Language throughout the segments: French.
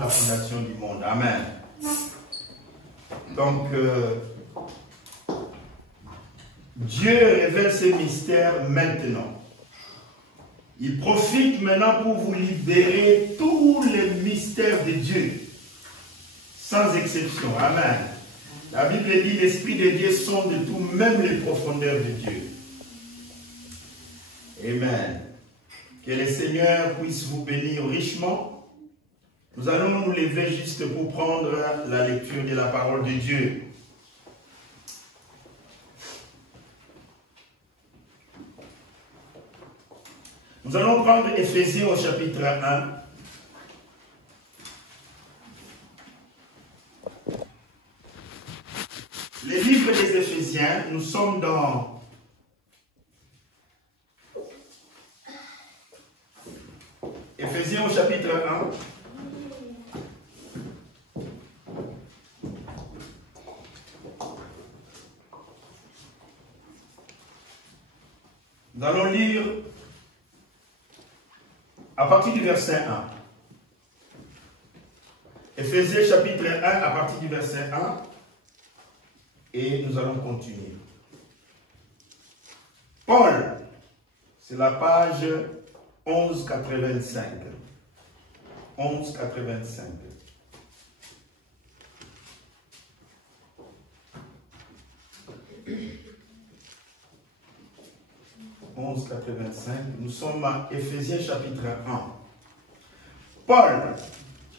La fondation du monde. Amen. Donc, Dieu révèle ses mystères maintenant. Il profite maintenant pour vous libérer tous les mystères de Dieu, sans exception. Amen. La Bible dit, l'Esprit de Dieu sonde tout, même les profondeurs de Dieu. Amen. Que le Seigneur puisse vous bénir richement. Nous allons nous lever juste pour prendre la lecture de la parole de Dieu. Nous allons prendre Éphésiens au chapitre 1. Le livre des Éphésiens, nous sommes dans Éphésiens au chapitre 1. Nous allons lire à partir du verset 1. Éphésiens chapitre 1 à partir du verset 1. Et nous allons continuer. Paul, c'est la page 1185. 1185. 1185. Nous sommes à Éphésiens chapitre 1. Paul,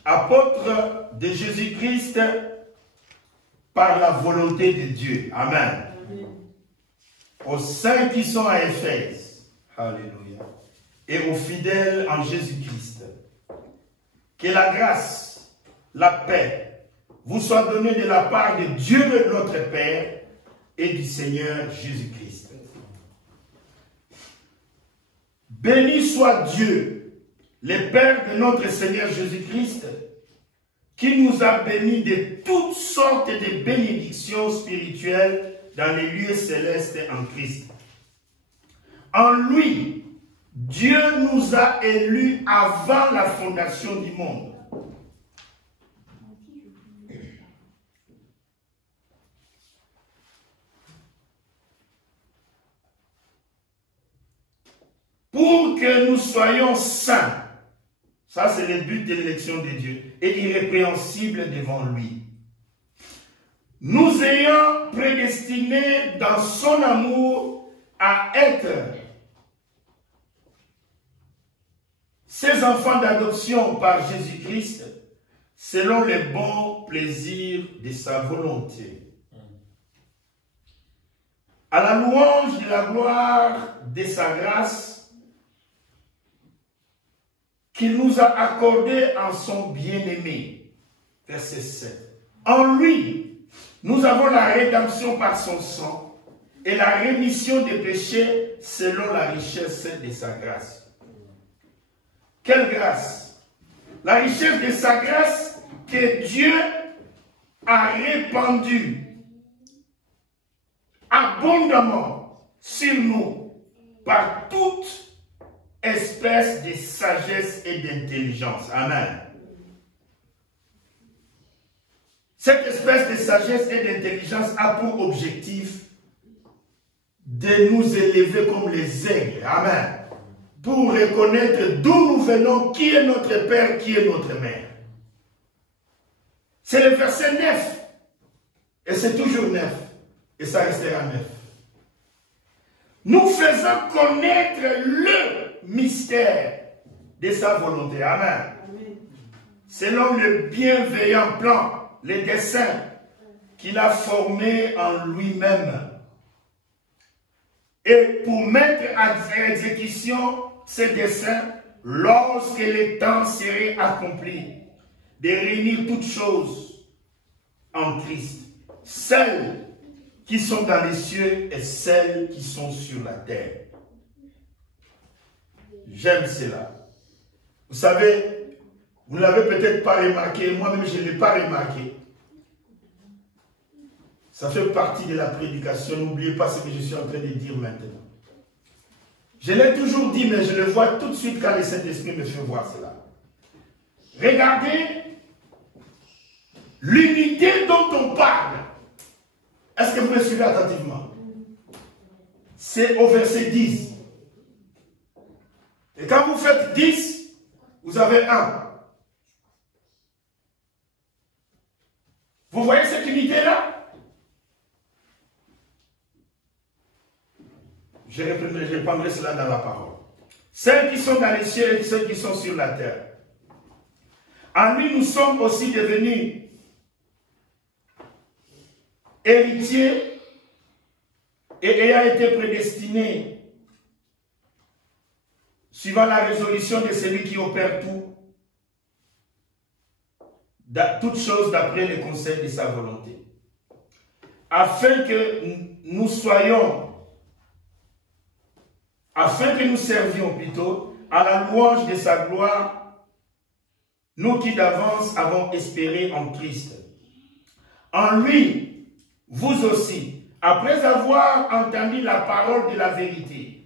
apôtre de Jésus-Christ par la volonté de Dieu. Amen. Amen. Aux saints qui sont à Éphèse. Alléluia. Et aux fidèles en Jésus-Christ. Que la grâce, la paix vous soit donnée de la part de Dieu notre Père et du Seigneur Jésus-Christ. Béni soit Dieu, le Père de notre Seigneur Jésus-Christ, qui nous a bénis de toutes sortes de bénédictions spirituelles dans les lieux célestes en Christ. En lui, Dieu nous a élus avant la fondation du monde. Pour que nous soyons saints. Ça, c'est le but de l'élection de Dieu. Et irrépréhensible devant lui. Nous ayant prédestinés dans son amour à être ses enfants d'adoption par Jésus-Christ, selon le bon plaisir de sa volonté. À la louange de la gloire de sa grâce, qu'il nous a accordé en son bien-aimé. Verset 7. En lui, nous avons la rédemption par son sang et la rémission des péchés selon la richesse de sa grâce. Quelle grâce? La richesse de sa grâce que Dieu a répandue abondamment sur nous par toute espèce de sagesse et d'intelligence. Amen. Cette espèce de sagesse et d'intelligence a pour objectif de nous élever comme les aigles. Amen. Pour reconnaître d'où nous venons, qui est notre Père, qui est notre Mère. C'est le verset 9. Et c'est toujours 9. Et ça restera 9. Nous faisons connaître le mystère de sa volonté. Amen. Amen. Selon le bienveillant plan, les desseins qu'il a formés en lui-même. Et pour mettre à exécution ces desseins, lorsque le temps serait accompli, de réunir toutes choses en Christ, celles qui sont dans les cieux et celles qui sont sur la terre. J'aime cela. Vous savez, vous ne l'avez peut-être pas remarqué, moi-même je ne l'ai pas remarqué. Ça fait partie de la prédication, n'oubliez pas ce que je suis en train de dire maintenant. Je l'ai toujours dit, mais je le vois tout de suite quand le Saint-Esprit me fait voir cela. Regardez l'unité dont on parle. Est-ce que vous me suivez attentivement? C'est au verset 10. Et quand vous faites 10, vous avez 1. Vous voyez cette unité-là? Je répandrai cela dans la parole. Celles qui sont dans les cieux et celles qui sont sur la terre. En lui, nous sommes aussi devenus héritiers et ayant été prédestinés, suivant la résolution de celui qui opère toutes choses d'après le conseil de sa volonté, afin que nous servions plutôt à la louange de sa gloire, nous qui d'avance avons espéré en Christ. En lui, vous aussi, après avoir entendu la parole de la vérité,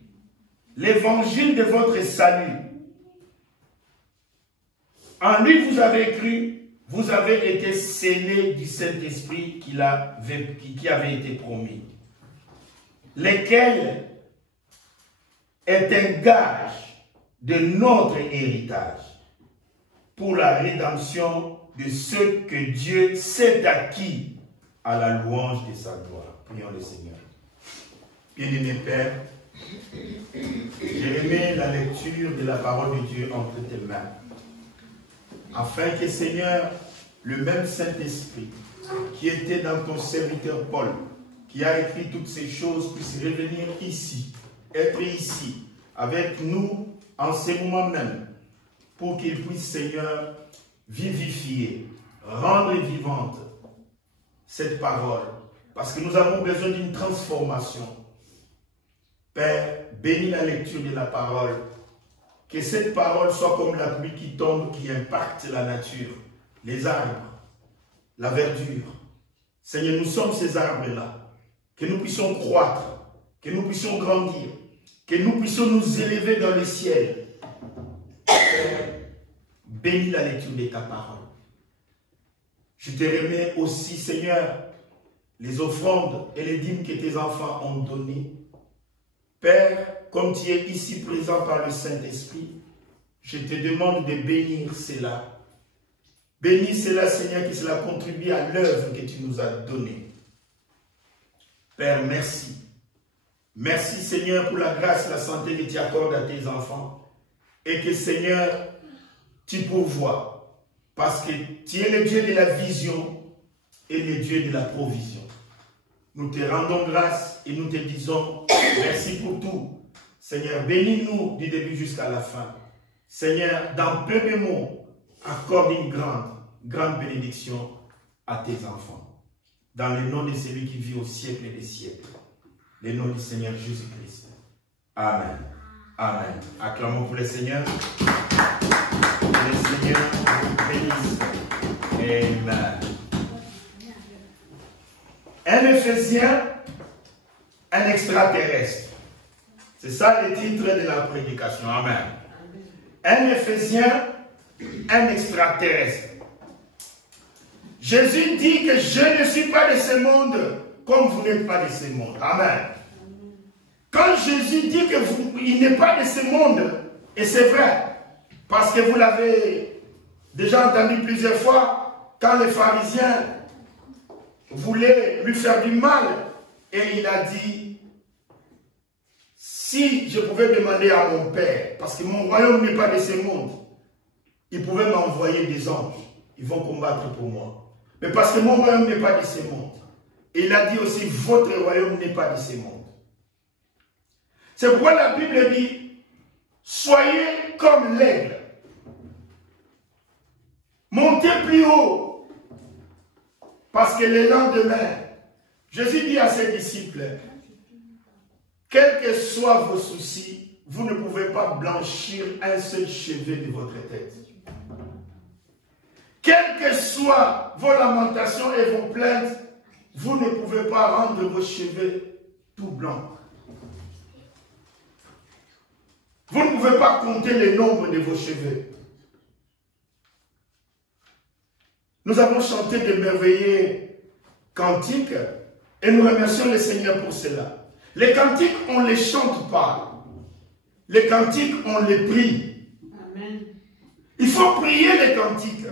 l'évangile de votre salut, en lui vous avez cru, vous avez été scellés du Saint-Esprit qui avait été promis, lequel est un gage de notre héritage pour la rédemption de ceux que Dieu s'est acquis à la louange de sa gloire. Prions le Seigneur. Bien-aimé Père, je remets la lecture de la parole de Dieu entre tes mains, afin que, Seigneur, le même Saint-Esprit qui était dans ton serviteur Paul, qui a écrit toutes ces choses, puisse revenir ici, être ici, avec nous en ces moments même, pour qu'il puisse, Seigneur, vivifier, rendre vivante cette parole, parce que nous avons besoin d'une transformation. Père, bénis la lecture de la parole, que cette parole soit comme la pluie qui tombe, qui impacte la nature, les arbres, la verdure. Seigneur, nous sommes ces arbres-là, que nous puissions croître, que nous puissions grandir, que nous puissions nous élever dans le ciel. Père, bénis la lecture de ta parole. Je te remets aussi, Seigneur, les offrandes et les dîmes que tes enfants ont données. Père, comme tu es ici présent par le Saint-Esprit, je te demande de bénir cela. Bénis cela, Seigneur, que cela contribue à l'œuvre que tu nous as donnée. Père, merci. Merci, Seigneur, pour la grâce et la santé que tu accordes à tes enfants. Et que, Seigneur, tu pourvois. Parce que tu es le Dieu de la vision et le Dieu de la provision. Nous te rendons grâce et nous te disons merci pour tout. Seigneur, bénis-nous du début jusqu'à la fin. Seigneur, dans peu de mots, accorde une grande bénédiction à tes enfants. Dans le nom de celui qui vit au siècle des siècles. Le nom du Seigneur Jésus-Christ. Amen. Amen. Acclamons pour le Seigneur. Que le Seigneur vous bénisse. Amen. Un Ephésien, un extraterrestre. C'est ça le titre de la prédication. Amen. Un Ephésien, un extraterrestre. Jésus dit que je ne suis pas de ce monde comme vous n'êtes pas de ce monde. Amen. Quand Jésus dit qu'il n'est pas de ce monde, et c'est vrai, parce que vous l'avez déjà entendu plusieurs fois, quand les pharisiens voulaient lui faire du mal, et il a dit, si je pouvais demander à mon Père, parce que mon royaume n'est pas de ce monde, il pouvait m'envoyer des anges, ils vont combattre pour moi. Mais parce que mon royaume n'est pas de ce monde. Et il a dit aussi, votre royaume n'est pas de ce monde. C'est pourquoi la Bible dit, soyez comme l'aigle. Montez plus haut. Parce que le lendemain, Jésus dit à ses disciples, quels que soient vos soucis, vous ne pouvez pas blanchir un seul cheveu de votre tête. Quelles que soient vos lamentations et vos plaintes, vous ne pouvez pas rendre vos cheveux tout blancs. Vous ne pouvez pas compter le nombre de vos cheveux. Nous avons chanté de merveilleux cantiques et nous remercions le Seigneur pour cela. Les cantiques, on ne les chante pas. Les cantiques, on les prie. Amen. Il faut prier les cantiques.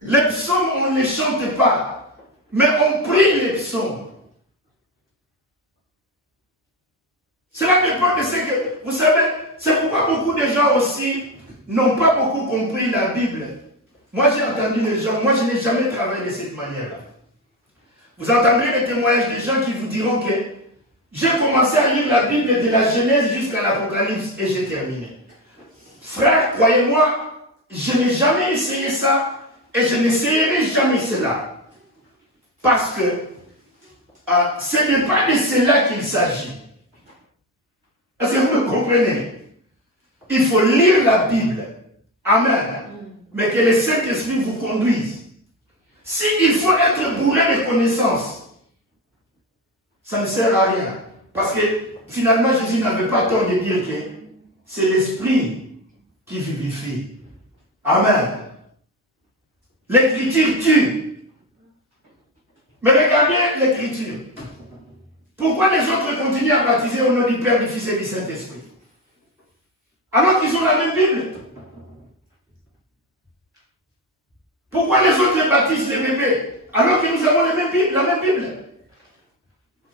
Les psaumes, on ne les chante pas. Mais on prie les psaumes. Cela dépend de ce que... Vous savez, c'est pourquoi beaucoup de gens aussi n'ont pas beaucoup compris la Bible. Moi, j'ai entendu les gens, moi, je n'ai jamais travaillé de cette manière-là. Vous entendrez les témoignages des gens qui vous diront que j'ai commencé à lire la Bible de la Genèse jusqu'à l'Apocalypse et j'ai terminé. Frère, croyez-moi, je n'ai jamais essayé ça et je n'essayerai jamais cela. Parce que ce n'est pas de cela qu'il s'agit. Est-ce que vous me comprenez? Il faut lire la Bible. Amen. Mais que le Saint-Esprit vous conduise. S'il faut être bourré de connaissances, ça ne sert à rien. Parce que finalement, Jésus n'avait pas tort de dire que c'est l'Esprit qui vivifie. Amen. L'Écriture tue. Mais regardez l'Écriture. Pourquoi les autres continuent à baptiser au nom du Père, du Fils et du Saint-Esprit? Alors qu'ils ont la même Bible. Pourquoi les autres baptisent les bébés alors que nous avons la même Bible?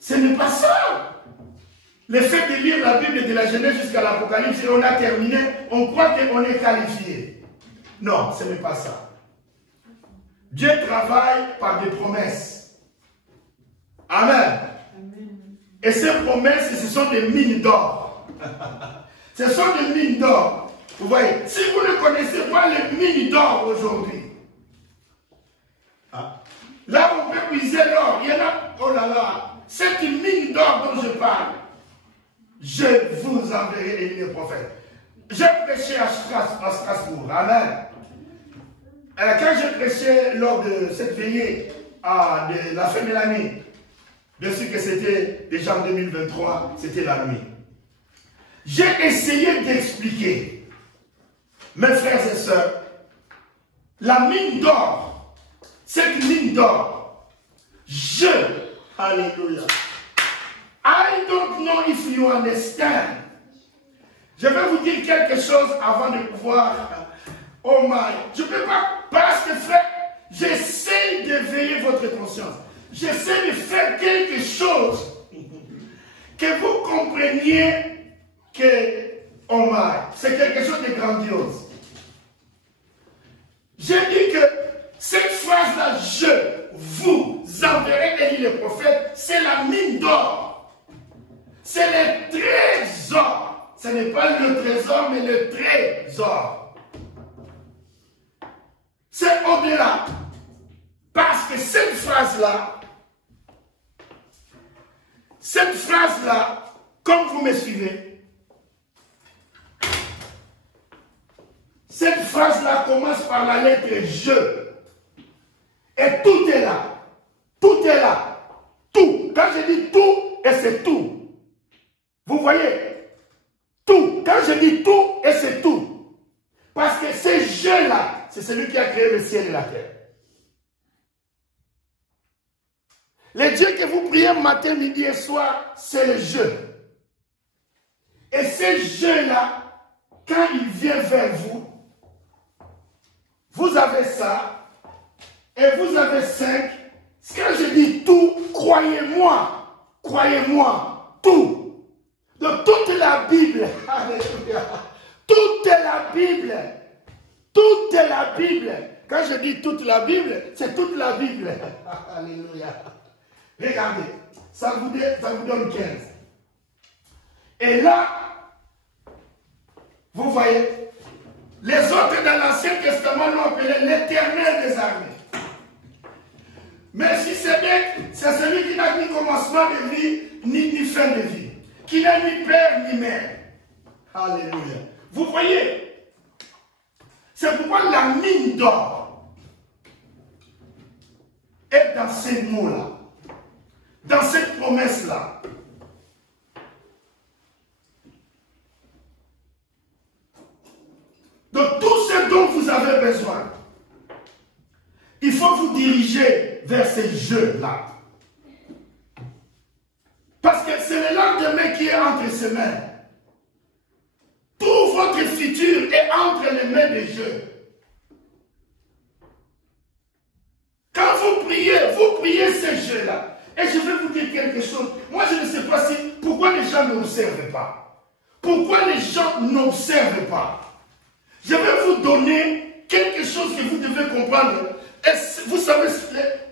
Ce n'est pas ça. Le fait de lire la Bible de la Genèse jusqu'à l'Apocalypse et on a terminé, on croit qu'on est qualifié. Non, ce n'est pas ça. Dieu travaille par des promesses. Amen. Et ces promesses, ce sont des mines d'or. Ce sont des mines d'or. Vous voyez, si vous ne connaissez pas les mines d'or aujourd'hui, là on peut puiser l'or, il y en a, oh là là, cette mine d'or dont je parle, je vous enverrai les lignes prophètes. J'ai prêché à Strasbourg, amen. Quand j'ai prêché lors de cette veillée de la fin de l'année, bien sûr que c'était déjà en 2023, c'était la nuit. J'ai essayé d'expliquer, mes frères et sœurs, la mine d'or, cette mine d'or, alléluia. I don't know if you understand. Je vais vous dire quelque chose avant de pouvoir, oh my, je ne peux pas, parce que frère, j'essaie d'éveiller votre conscience. J'essaie de faire quelque chose que vous compreniez que, oh my, c'est quelque chose de grandiose. J'ai dit que cette phrase-là, je vous enverrai Élie le prophète, c'est la mine d'or. C'est le trésor. Ce n'est pas le trésor, mais le trésor. C'est au-delà. Parce que cette phrase-là, comme vous me suivez, cette phrase-là commence par la lettre je. Et tout est là. Tout est là. Tout. Quand je dis tout, et c'est tout. Vous voyez? Tout. Quand je dis tout, et c'est tout. Parce que ce je-là, c'est celui qui a créé le ciel et la terre. Le Dieu que vous priez matin, midi et soir, c'est le je. Et ce je-là, quand il vient vers vous, vous avez ça, et vous avez 5. Quand je dis tout, croyez-moi, tout. De toute la Bible, alléluia, toute la Bible, toute la Bible. Quand je dis toute la Bible, c'est toute la Bible. Alléluia. Regardez, ça vous donne 15. Et là, vous voyez, les autres dans l'Ancien Testament l'ont appelé l'Éternel des armées. Mais si c'est celui qui n'a ni commencement de vie, ni fin de vie. Qui n'a ni père ni mère. Alléluia. Vous voyez, c'est pourquoi la mine d'or est dans ces mots-là, dans cette promesse-là. vers ces jeux-là. Parce que c'est le lendemain qui est entre ses mains. Tout votre futur est entre les mains des jeux. Quand vous priez ces jeux-là. Et je vais vous dire quelque chose. Moi, je ne sais pas pourquoi les gens n'observent pas. Pourquoi les gens n'observent pas. Je vais vous donner quelque chose que vous devez comprendre. Et vous savez,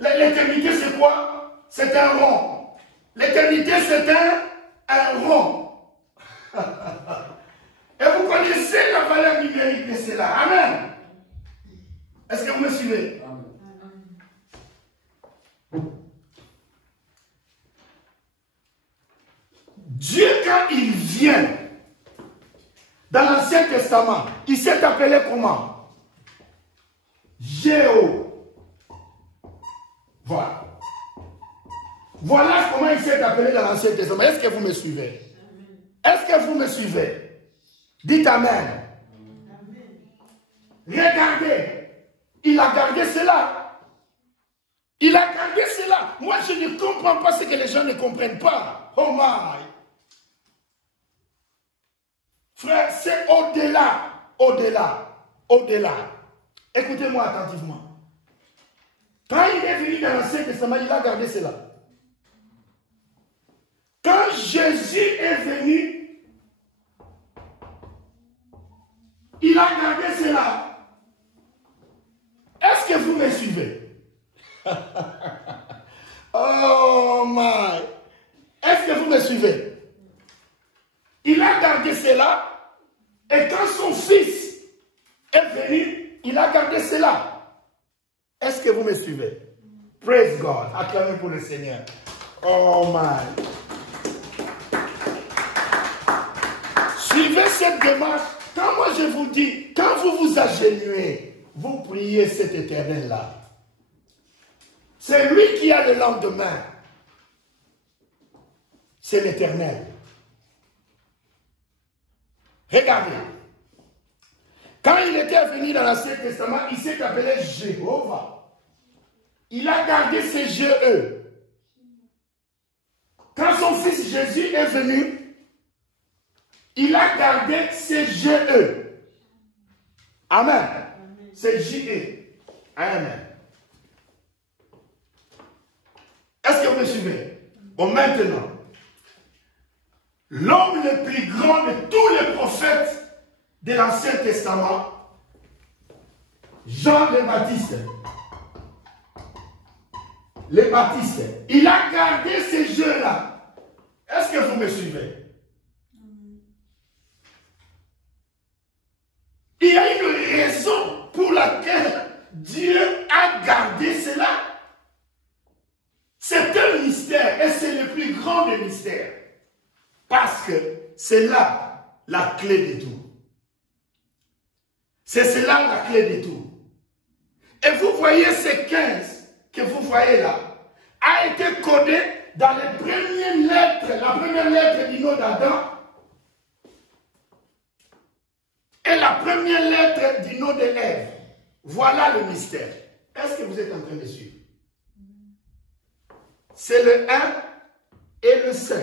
l'éternité, c'est quoi? C'est un rond. L'éternité, c'est un rond. Et vous connaissez la valeur numérique de cela. Amen. Est-ce que vous me suivez? Dieu, quand il vient dans l'Ancien Testament, il s'est appelé comment? Jého. Voilà. Voilà comment il s'est appelé dans l'Ancien Testament. Est-ce que vous me suivez? Est-ce que vous me suivez? Dites Amen. Regardez. Il a gardé cela. Il a gardé cela. Moi, je ne comprends pas ce que les gens ne comprennent pas. Oh my. Frère, c'est au-delà. Au-delà. Au-delà. Écoutez-moi attentivement. Quand il est venu dans l'Ancien Testament, il a gardé cela. Quand Jésus est venu, il a gardé cela. Est-ce que vous me suivez? Oh my! Est-ce que vous me suivez? Il a gardé cela. Et quand son fils est venu, il a gardé cela. Est-ce que vous me suivez? Praise God. Acclamez pour le Seigneur. Oh my! Suivez cette démarche. Quand moi je vous dis, quand vous vous agenouillez, vous priez cet éternel-là. C'est lui qui a le lendemain. C'est l'éternel. Regardez. Quand il était venu dans l'Ancien Testament, il s'est appelé Jéhovah. Il a gardé ses jeux. Quand son fils Jésus est venu, il a gardé ses jeux. Amen. C'est J-E. Amen. Est-ce que vous me suivez? Bon, maintenant, l'homme le plus grand de tous les prophètes de l'Ancien Testament, Jean le Baptiste. Le Baptiste. Il a gardé ces jeux-là. Est-ce que vous me suivez? Il y a une raison pour laquelle Dieu a gardé cela. C'est un mystère et c'est le plus grand des mystères. Parce que c'est là la clé de tout. C'est cela la clé de tout. Et vous voyez ces 15 que vous voyez là, a été codé dans les premières lettres, la première lettre du nom d'Adam et la première lettre du nom de Ève. Voilà le mystère. Est-ce que vous êtes en train de suivre? C'est le 1 et le 5.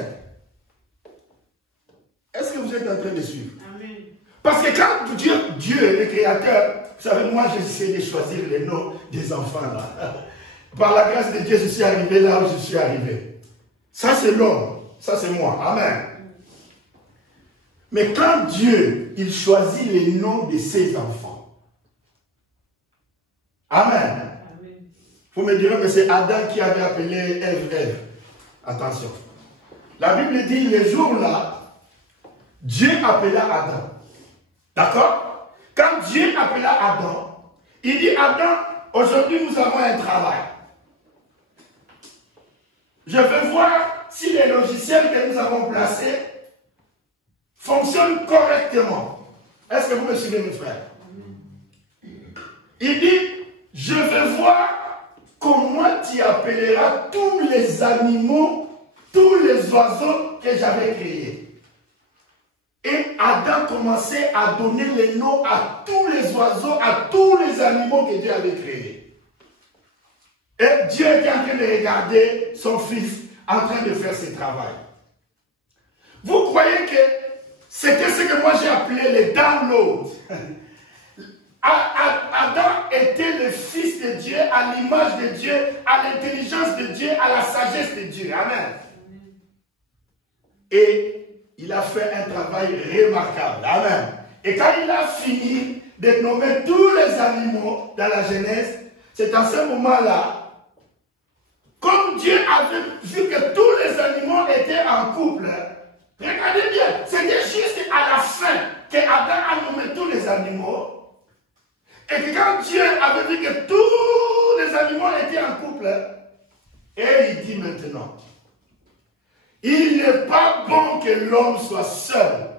Est-ce que vous êtes en train de suivre? Amen. Parce que quand Dieu est le créateur, vous savez, moi j'essaie de choisir les noms des enfants là. Par la grâce de Dieu, je suis arrivé là où je suis arrivé. Ça c'est l'homme, ça c'est moi. Amen. Mais quand Dieu, il choisit les noms de ses enfants. Amen. Vous me direz, mais c'est Adam qui avait appelé Ève. Attention. La Bible dit, les jours-là, Dieu appela Adam. D'accord? Quand Dieu appela Adam, il dit, Adam, aujourd'hui nous avons un travail. Je veux voir si les logiciels que nous avons placés fonctionnent correctement. Est-ce que vous me suivez, mes frères? Il dit, je veux voir comment tu appelleras tous les animaux, tous les oiseaux que j'avais créés. Et Adam commençait à donner les noms à tous les oiseaux, à tous les animaux que Dieu avait créés. Et Dieu était en train de regarder son fils en train de faire ce travail. Vous croyez que c'était ce que moi j'ai appelé les downloads. Adam était le fils de Dieu, à l'image de Dieu, à l'intelligence de Dieu, à la sagesse de Dieu. Amen. Et il a fait un travail remarquable. Amen. Et quand il a fini de nommer tous les animaux dans la Genèse, c'est en ce moment-là, comme Dieu avait vu que tous les animaux étaient en couple, regardez bien, c'était juste à la fin que Adam a nommé tous les animaux. Et que quand Dieu avait vu que tous les animaux étaient en couple, et il dit maintenant, il n'est pas bon que l'homme soit seul.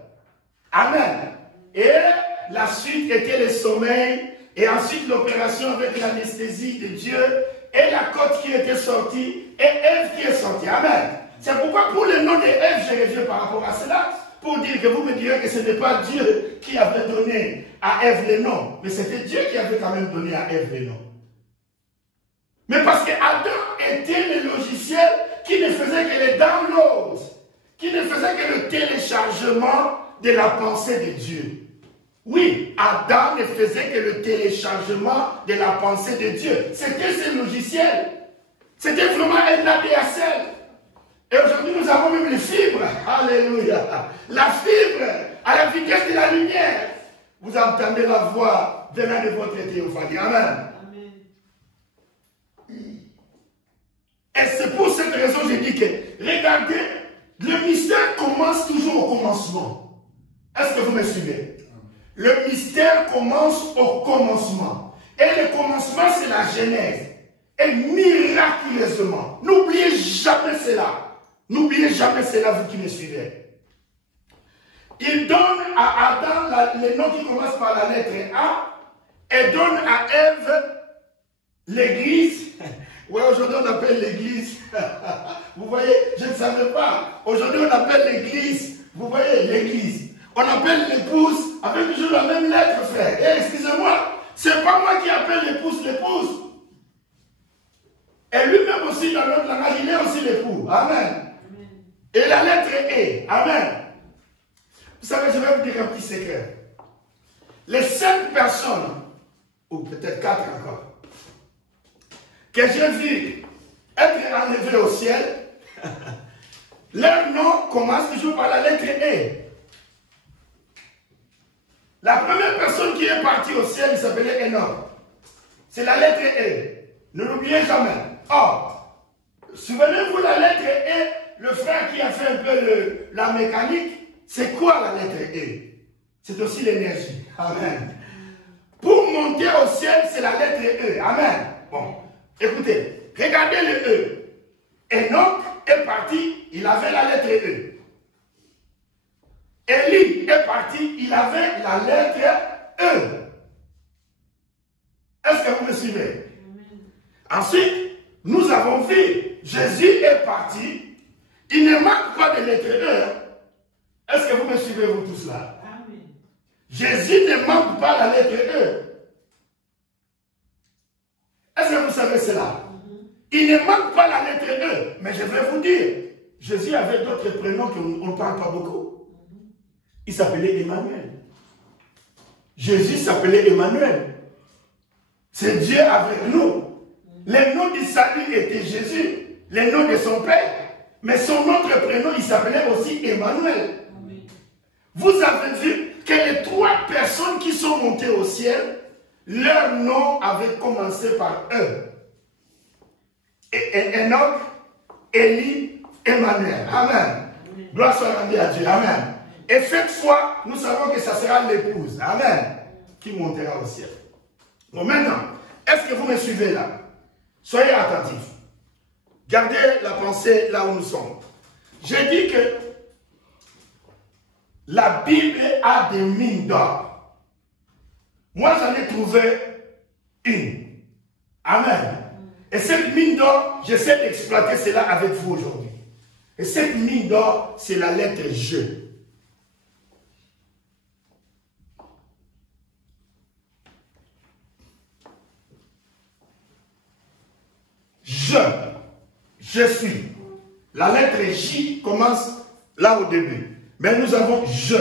Amen. Et la suite était le sommeil, et ensuite l'opération avec l'anesthésie de Dieu, et la côte qui était sortie, et Ève qui est sortie. Amen. C'est pourquoi pour le nom d'Ève, je reviens par rapport à cela, pour dire que vous me direz que ce n'est pas Dieu qui avait donné à Ève le nom, mais c'était Dieu qui avait quand même donné à Ève le nom. Mais parce que Adam était le logiciel qui ne faisait que les downloads, qui ne faisait que le téléchargement de la pensée de Dieu. Oui, Adam ne faisait que le téléchargement de la pensée de Dieu. C'était ce logiciel. C'était vraiment un ADSL. Et aujourd'hui, nous avons même les fibres. Alléluia. La fibre à la vitesse de la lumière. Vous entendez la voix venant de votre théophanie. Amen. Amen. Et c'est pour cette raison que je dis que, regardez, le mystère commence toujours au commencement. Est-ce que vous me suivez? Le mystère commence au commencement. Et le commencement, c'est la Genèse. Et miraculeusement, n'oubliez jamais cela. N'oubliez jamais cela, vous qui me suivez. Il donne à Adam le nom qui commence par la lettre A et donne à Ève l'église. Oui, aujourd'hui on appelle l'église. Vous voyez, je ne savais pas. Aujourd'hui on appelle l'église. Vous voyez, l'église. On appelle l'épouse avec toujours la même lettre, frère. Et excusez-moi, c'est pas moi qui appelle l'épouse l'épouse. Et lui-même aussi, dans notre langage, il est aussi l'époux. Amen. Et la lettre est. Amen. Vous savez, je vais vous dire un petit secret. Les 5 personnes, ou peut-être 4 encore, que j'ai vu être enlevées au ciel, leur nom commence toujours par la lettre E. La première personne qui est partie au ciel, il s'appelait Enoch. C'est la lettre E. Ne l'oubliez jamais. Or, souvenez-vous, la lettre E, le frère qui a fait un peu la mécanique, c'est quoi la lettre E? C'est aussi l'énergie. Amen. Pour monter au ciel, c'est la lettre E. Amen. Bon, écoutez, regardez le E. Enoch est parti, il avait la lettre E. Élie est parti, il avait la lettre E. Est-ce que vous me suivez? Ensuite, nous avons vu, Jésus est parti, il ne manque pas de lettre E. Est-ce que vous me suivez, vous tous là? Amen. Jésus ne manque pas la lettre E. Est-ce que vous savez cela? Il ne manque pas la lettre E. Mais je vais vous dire, Jésus avait d'autres prénoms qu'on ne parle pas beaucoup. Il s'appelait Emmanuel. Jésus s'appelait Emmanuel. C'est Dieu avec nous. Le nom du salut était Jésus, le nom de son Père. Mais son autre prénom, il s'appelait aussi Emmanuel. Vous avez vu que les 3 personnes qui sont montées au ciel, leur nom avait commencé par E. Enoch, Élie, Emmanuel. Amen. Gloire soit rendue à Dieu. Amen. Et cette fois, nous savons que ça sera l'épouse. Amen. Qui montera au ciel. Bon, maintenant, est-ce que vous me suivez là? Soyez attentifs. Gardez la pensée là où nous sommes. J'ai dit que la Bible a des mines d'or. Moi, j'en ai trouvé une. Amen. Et cette mine d'or, j'essaie d'exploiter cela avec vous aujourd'hui. Et cette mine d'or, c'est la lettre G. Je suis. La lettre J commence là au début. Mais nous avons je.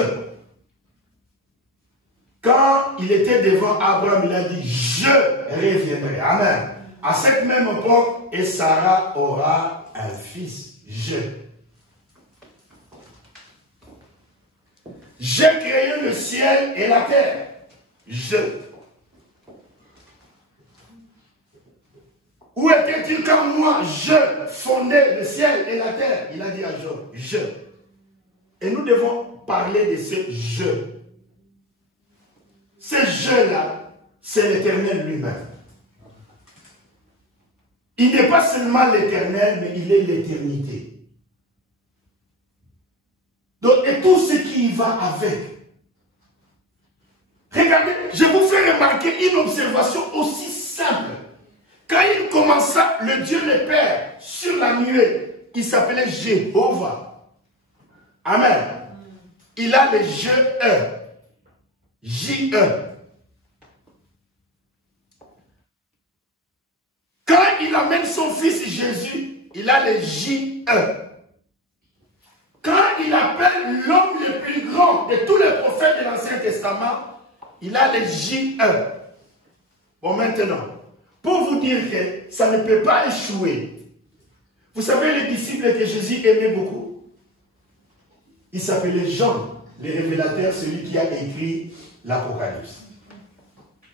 Quand il était devant Abraham, il a dit, je reviendrai. Amen. À cette même époque, et Sarah aura un fils. J'ai créé le ciel et la terre. Où était-il quand moi, je fondais le ciel et la terre? Il a dit à Job, je. Et nous devons parler de ce je. Ce je-là, c'est l'Éternel lui-même. Il n'est pas seulement l'Éternel, mais il est l'éternité. Donc, et tout ce qui y va avec. Regardez, je vous fais remarquer une observation aussi simple. Quand il commença, le Dieu le Père, sur la nuée, il s'appelait Jéhovah. Amen. Il a le je-e. J-E. Quand il amène son fils Jésus, il a le J-E. Quand il appelle l'homme le plus grand de tous les prophètes de l'Ancien Testament, il a le J-E. Bon, maintenant, pour vous dire que ça ne peut pas échouer. Vous savez les disciples que Jésus aimait beaucoup? Il s'appelait Jean, le révélateur, celui qui a écrit l'Apocalypse.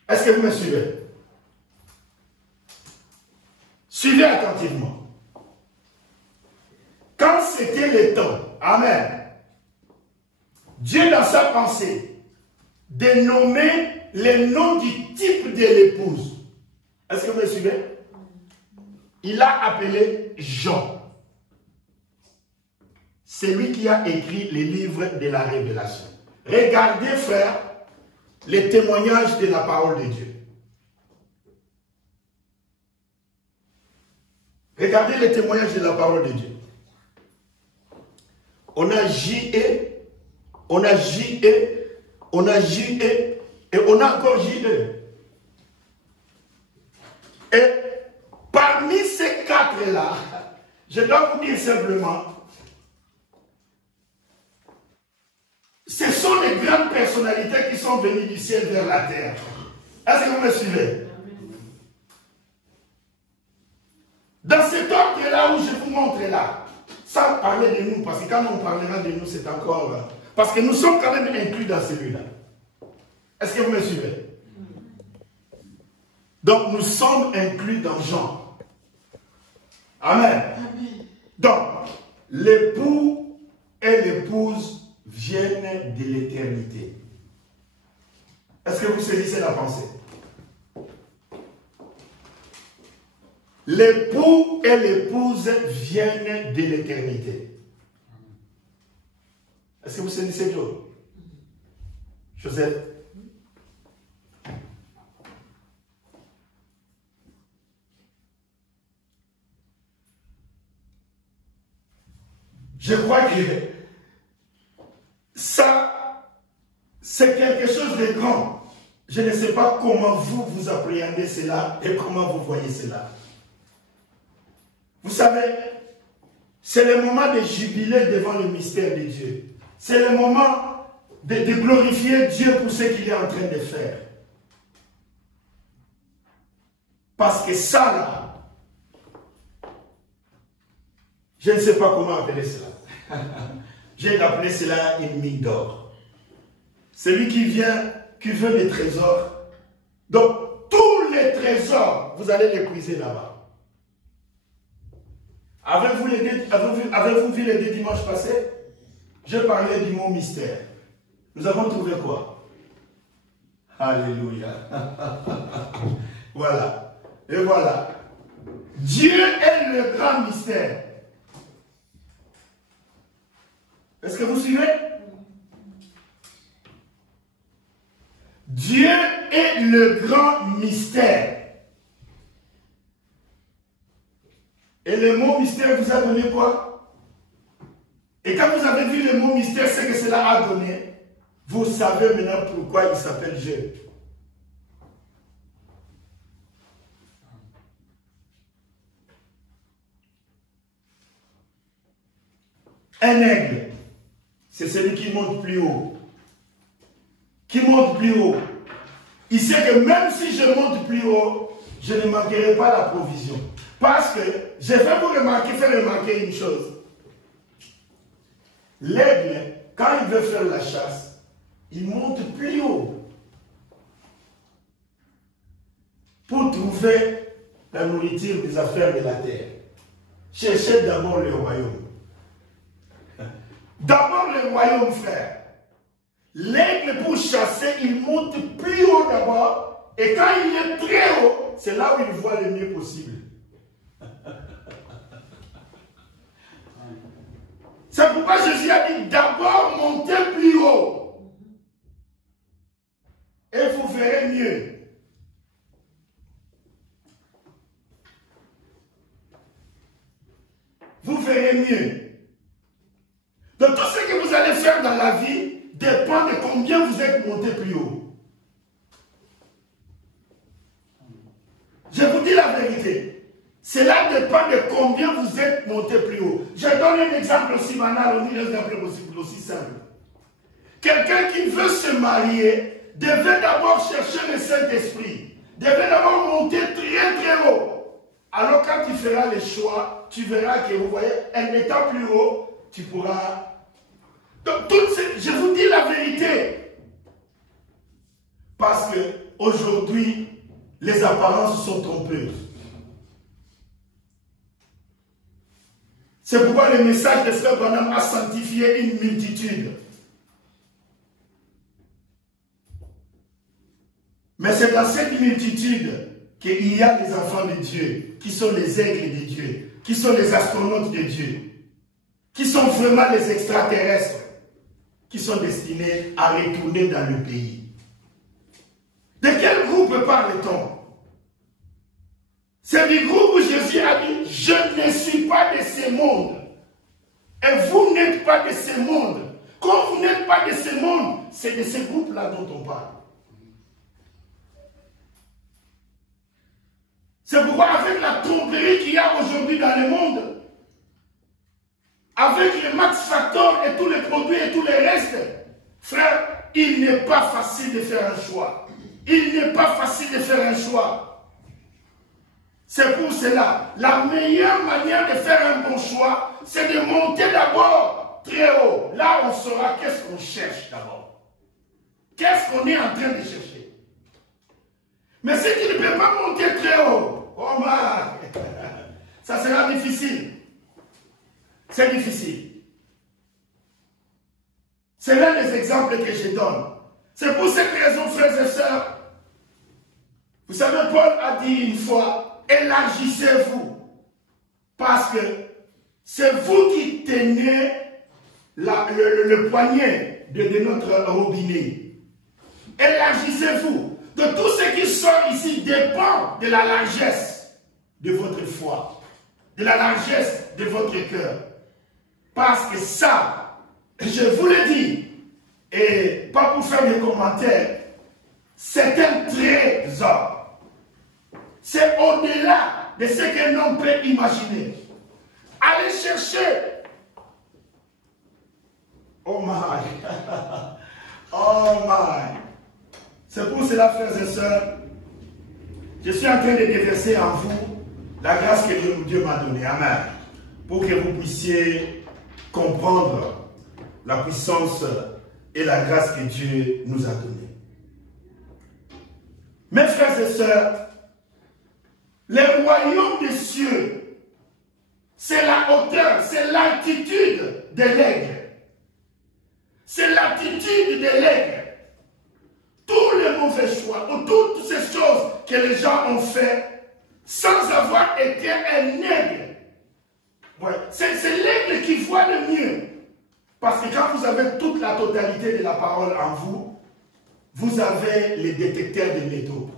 Est-ce que vous me suivez? Suivez attentivement. Quand c'était le temps, amen, Dieu dans sa pensée, de nommer les noms du type de l'épouse. Est-ce que vous me suivez? Il a appelé Jean. C'est lui qui a écrit les livres de la révélation. Regardez, frère, les témoignages de la parole de Dieu. Regardez les témoignages de la parole de Dieu. On a J-E, on a J-E, on a J-E, et on a encore J-E. Et parmi ces quatre-là, je dois vous dire simplement, ce sont les grandes personnalités qui sont venues du ciel vers la terre. Est-ce que vous me suivez? Dans cet ordre-là où je vous montre là, sans parler de nous, parce que quand on parlera de nous, c'est encore... Parce que nous sommes quand même inclus dans celui-là. Est-ce que vous me suivez? Donc, nous sommes inclus dans Jean. Amen. Donc, l'époux et l'épouse viennent de l'éternité. Est-ce que vous saisissez la pensée? L'époux et l'épouse viennent de l'éternité. Est-ce que vous saisissez Joe? Joseph? Je crois que ça, c'est quelque chose de grand. Je ne sais pas comment vous appréhendez cela et comment vous voyez cela. Vous savez, c'est le moment de jubiler devant le mystère de Dieu. C'est le moment de glorifier Dieu pour ce qu'il est en train de faire. Parce que ça, là, je ne sais pas comment appeler cela. J'ai appelé cela une mine d'or. Celui qui vient, qui veut les trésors. Donc, tous les trésors, vous allez les puiser là-bas. Avez-vous vu les deux dimanches passés? Je parlais du mot mystère. Nous avons trouvé quoi? Alléluia. Voilà. Et voilà. Dieu est le grand mystère. Est-ce que vous suivez? Dieu est le grand mystère. Et le mot mystère vous a donné quoi? Et quand vous avez vu le mot mystère, ce que cela a donné, vous savez maintenant pourquoi il s'appelle Dieu. Un aigle, c'est celui qui monte plus haut. Qui monte plus haut. Il sait que même si je monte plus haut, je ne manquerai pas la provision. Parce que je vais vous faire remarquer une chose. L'aigle, quand il veut faire la chasse, il monte plus haut pour trouver la nourriture des affaires de la terre. Cherchez d'abord le royaume. D'abord le royaume, frère. L'aigle, pour chasser, il monte plus haut d'abord. Et quand il est très haut, c'est là où il voit le mieux possible. C'est pourquoi Jésus a dit d'abord montez plus haut. Et vous verrez mieux. Vous verrez mieux. Donc tout ce que vous allez faire dans la vie dépend de combien vous êtes monté plus haut. Je vous dis la vérité. Cela dépend de combien vous êtes monté plus haut. Je donne un exemple aussi banal, un exemple aussi simple. Quelqu'un qui veut se marier devait d'abord chercher le Saint-Esprit. Devait d'abord monter très très haut. Alors quand tu feras le choix, tu verras que, vous voyez, en étant plus haut, tu pourras... Donc, je vous dis la vérité. Parce que aujourd'hui, les apparences sont trompeuses. C'est pourquoi le message de Frère Branham a sanctifié une multitude. Mais c'est dans cette multitude qu'il y a les enfants de Dieu, qui sont les aigles de Dieu, qui sont les astronautes de Dieu, qui sont vraiment les extraterrestres, qui sont destinés à retourner dans le pays. De quel groupe parle-t-on? C'est du groupe où Jésus a dit, je ne suis pas de ce monde. Et vous n'êtes pas de ce monde. Quand vous n'êtes pas de ce monde, c'est de ce groupe-là dont on parle. C'est pourquoi avec la tromperie qu'il y a aujourd'hui dans le monde, avec les Max Factor et tous les produits et tous les restes, frère, il n'est pas facile de faire un choix. Il n'est pas facile de faire un choix. C'est pour cela, la meilleure manière de faire un bon choix, c'est de monter d'abord très haut. Là, on saura qu'est-ce qu'on cherche d'abord. Qu'est-ce qu'on est en train de chercher. Mais si tu ne peux pas monter très haut, oh my, ça sera difficile. C'est difficile. C'est l'un des exemples que je donne. C'est pour cette raison, frères et sœurs, vous savez, Paul a dit une fois, élargissez-vous. Parce que c'est vous qui tenez le poignet de notre robinet. Élargissez-vous. De tout ce qui sort ici dépend de la largesse de votre foi, de la largesse de votre cœur. Parce que ça, je vous le dis, et pas pour faire des commentaires, c'est un trésor. C'est au-delà de ce que l'on peut imaginer. Allez chercher. Oh my. Oh my. C'est pour cela, frères et sœurs, je suis en train de déverser en vous la grâce que Dieu m'a donnée. Amen. Pour que vous puissiez comprendre la puissance et la grâce que Dieu nous a donnée. Mes frères et sœurs, le royaume des cieux, c'est la hauteur, c'est l'altitude de l'aigle. C'est l'altitude de l'aigle. Tous les mauvais choix, ou toutes ces choses que les gens ont fait sans avoir été un aigle. Ouais. C'est l'aigle qui voit le mieux. Parce que quand vous avez toute la totalité de la parole en vous, vous avez les détecteurs de métaux.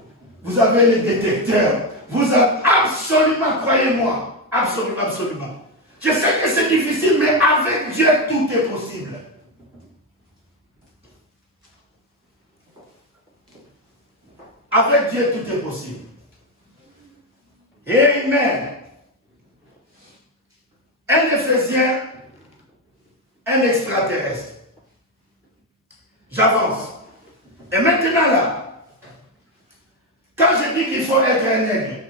Vous avez les détecteurs. Vous avez absolument, croyez-moi, absolument, absolument. Je sais que c'est difficile, mais avec Dieu, tout est possible. Avec Dieu, tout est possible. Amen. 1 Éphésiens, un extraterrestre. J'avance. Et maintenant là, quand je dis qu'il faut être un aigle,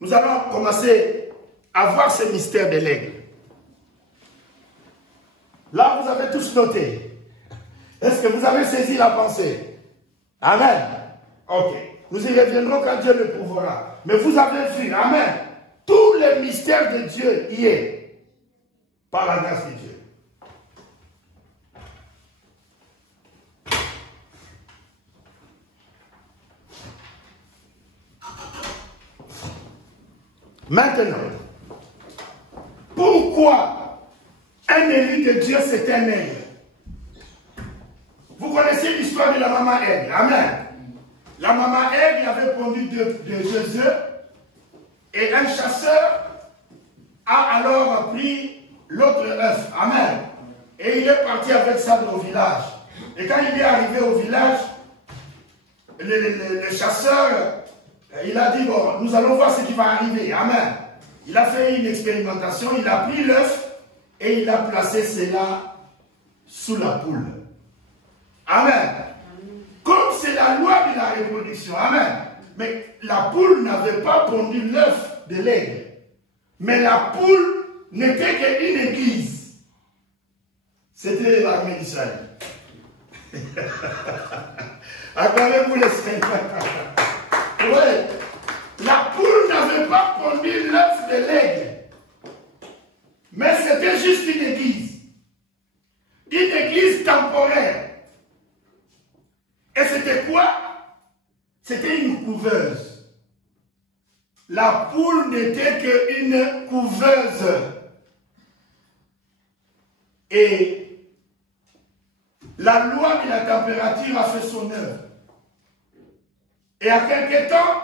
nous allons commencer à voir ce mystère de l'aigle. Là, vous avez tous noté. Est-ce que vous avez saisi la pensée? Amen. Ok. Nous y reviendrons quand Dieu le prouvera. Mais vous avez vu, amen, tous les mystères de Dieu y est par la grâce de Dieu. Maintenant, pourquoi un élu de Dieu c'est un aigle? Vous connaissez l'histoire de la maman aigle. Amen. La maman aigle avait pondu deux œufs et un chasseur a alors pris l'autre œuf. Amen. Et il est parti avec ça au village. Et quand il est arrivé au village, le chasseur, il a dit, bon, nous allons voir ce qui va arriver. Amen. Il a fait une expérimentation, il a pris l'œuf et il a placé cela sous la poule. Amen. Comme c'est la loi de la reproduction. Amen. Mais la poule n'avait pas pondu l'œuf de l'aigle. Mais la poule n'était qu'une église. C'était l'armée d'Israël. Acclamez-vous les Seigneur. Oui. La poule n'avait pas pondu l'œuf de l'aigle. Mais c'était juste une église. Une église temporaire. Et c'était quoi? C'était une couveuse. La poule n'était qu'une couveuse. Et la loi de la température a fait son œuvre. Et à quelque temps,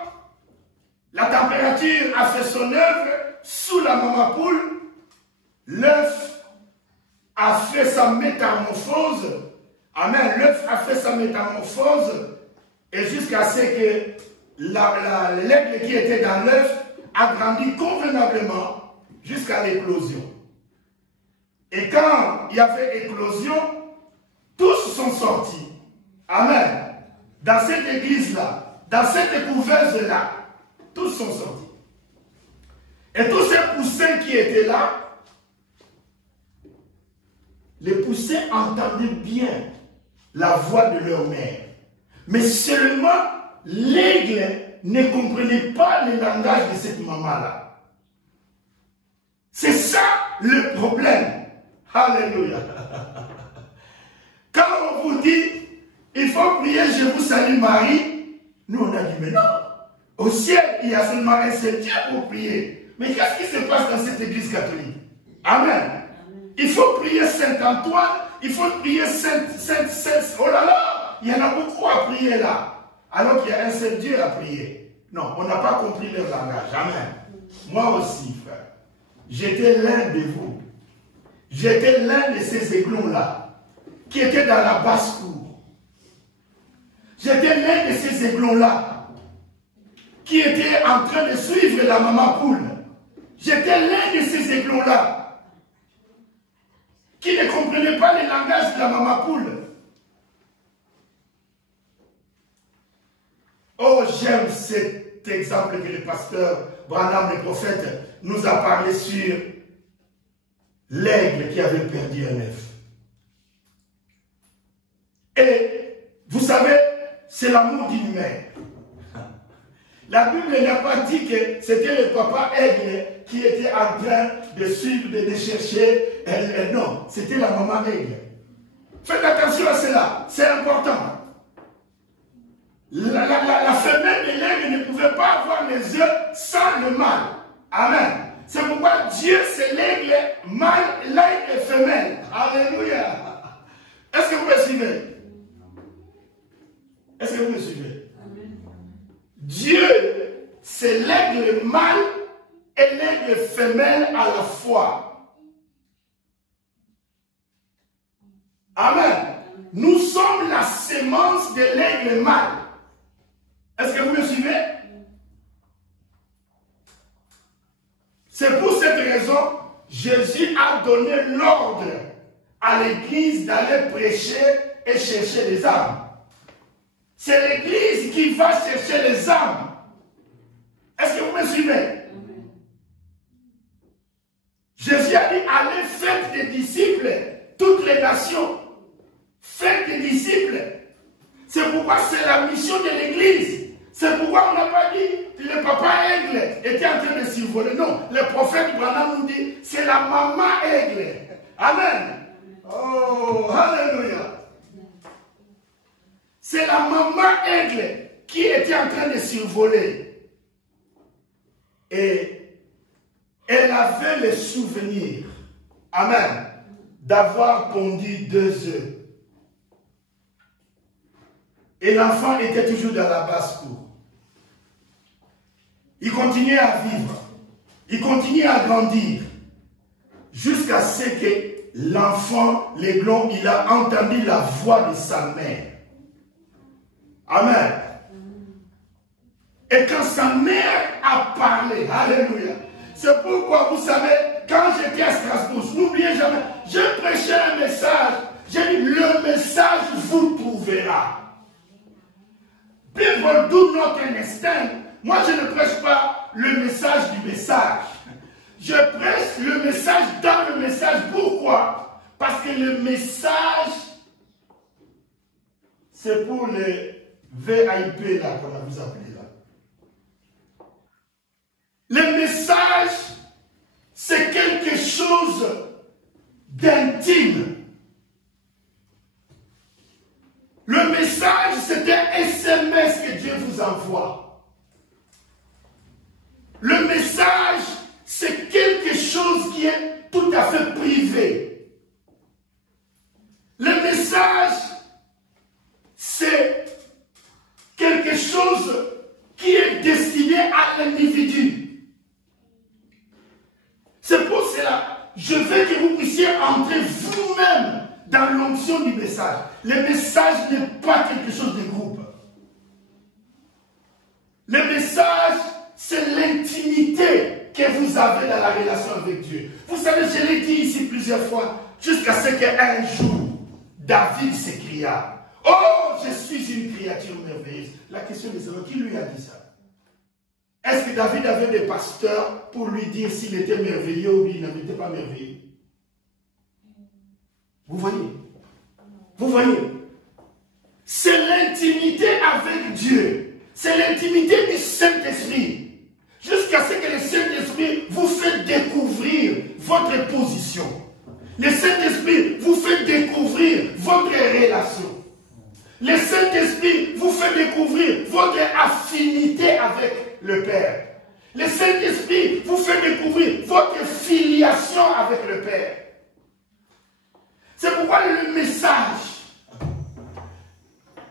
la température a fait son œuvre sous la maman poule. L'œuf a fait sa métamorphose. Amen. L'œuf a fait sa métamorphose et jusqu'à ce que l'aigle qui était dans l'œuf a grandi convenablement jusqu'à l'éclosion. Et quand il y avait éclosion, tous sont sortis. Amen. Dans cette église-là, dans cette couveuse-là, tous sont sortis. Et tous ces poussins qui étaient là, les poussins entendaient bien la voix de leur mère. Mais seulement, l'aigle ne comprenait pas le langage de cette maman-là. C'est ça le problème. Alléluia. Quand on vous dit, il faut prier, je vous salue Marie, nous on a dit, mais non. Au ciel, il y a seulement un seul Dieu pour prier. Mais qu'est-ce qui se passe dans cette église catholique? Amen. Il faut prier Saint-Antoine, il faut prier Saint. Oh là là, il y en a beaucoup à prier là. Alors qu'il y a un seul Dieu à prier. Non, on n'a pas compris leur langage. Amen. Moi aussi, frère. J'étais l'un de vous. J'étais l'un de ces aiglons-là qui étaient dans la basse-cour. J'étais l'un de ces aiglons-là qui était en train de suivre la maman poule. J'étais l'un de ces aiglons-là qui ne comprenait pas le langage de la maman poule. Oh, j'aime cet exemple que le pasteur Branham, le prophète, nous a parlé sur l'aigle qui avait perdu un œuf. Et vous savez, c'est l'amour d'une mère. La Bible n'a pas dit que c'était le papa aigle qui était en train de suivre, de chercher. Non, c'était la maman aigle. Faites attention à cela, c'est important. La femelle de l'aigle ne pouvait pas avoir les œufs sans le mâle. Amen. C'est pourquoi Dieu c'est l'aigle mâle, l'aigle femelle. Alléluia. Est-ce que vous me suivez? Est-ce que vous me suivez? Amen. Dieu c'est l'aigle mâle et l'aigle femelle à la fois. Amen. Nous sommes la sémence de l'aigle mâle. Est-ce que vous me suivez? C'est pour cette raison, Jésus a donné l'ordre à l'église d'aller prêcher et chercher les âmes. C'est l'église qui va chercher les âmes. Est-ce que vous me suivez? Jésus a dit, allez, faites des disciples, toutes les nations. Faites des disciples. C'est pourquoi c'est la mission de l'église. C'est pourquoi on n'a pas dit que le papa aigle était en train de survoler. Non, le prophète Branham nous dit, c'est la maman aigle. Amen. Oh, alléluia. C'est la maman aigle qui était en train de survoler. Et elle avait le souvenir, amen, d'avoir pondu 2 œufs. Et l'enfant était toujours dans la basse-cour. Il continuait à vivre. Il continuait à grandir. Jusqu'à ce que l'enfant, l'aiglon, il a entendu la voix de sa mère. Amen. Et quand sa mère a parlé, alléluia. C'est pourquoi, vous savez, quand j'étais à Strasbourg, n'oubliez jamais, je prêchais un message. J'ai dit, le message vous trouvera. People do not understand. Moi, je ne prêche pas le message du message. Je prêche le message dans le message. Pourquoi? Parce que le message, c'est pour les VIP là, qu'on a vous appelé là. Le message, c'est quelque chose d'intime. Le message, c'est un SMS que Dieu vous envoie. Le message, c'est quelque chose qui est tout à fait privé. Le message, c'est quelque chose qui est destiné à l'individu. C'est pour cela, je veux que vous puissiez entrer vous-même dans l'onction du message. Le message n'est pas quelque chose de groupe. Le message, c'est l'intimité que vous avez dans la relation avec Dieu. Vous savez, je l'ai dit ici plusieurs fois, jusqu'à ce qu'un jour, David s'écria, « Oh, je suis une créature merveilleuse. » La question est savoir, qui lui a dit ça? Est-ce que David avait des pasteurs pour lui dire s'il était merveilleux ou il n'était pas merveilleux? Vous voyez? Vous voyez? C'est l'intimité avec Dieu. C'est l'intimité du Saint-Esprit. Jusqu'à ce que le Saint-Esprit vous fait découvrir votre position. Le Saint-Esprit vous fait découvrir votre relation. Le Saint-Esprit vous fait découvrir votre affinité avec le Père. Le Saint-Esprit vous fait découvrir votre filiation avec le Père. C'est pourquoi le message,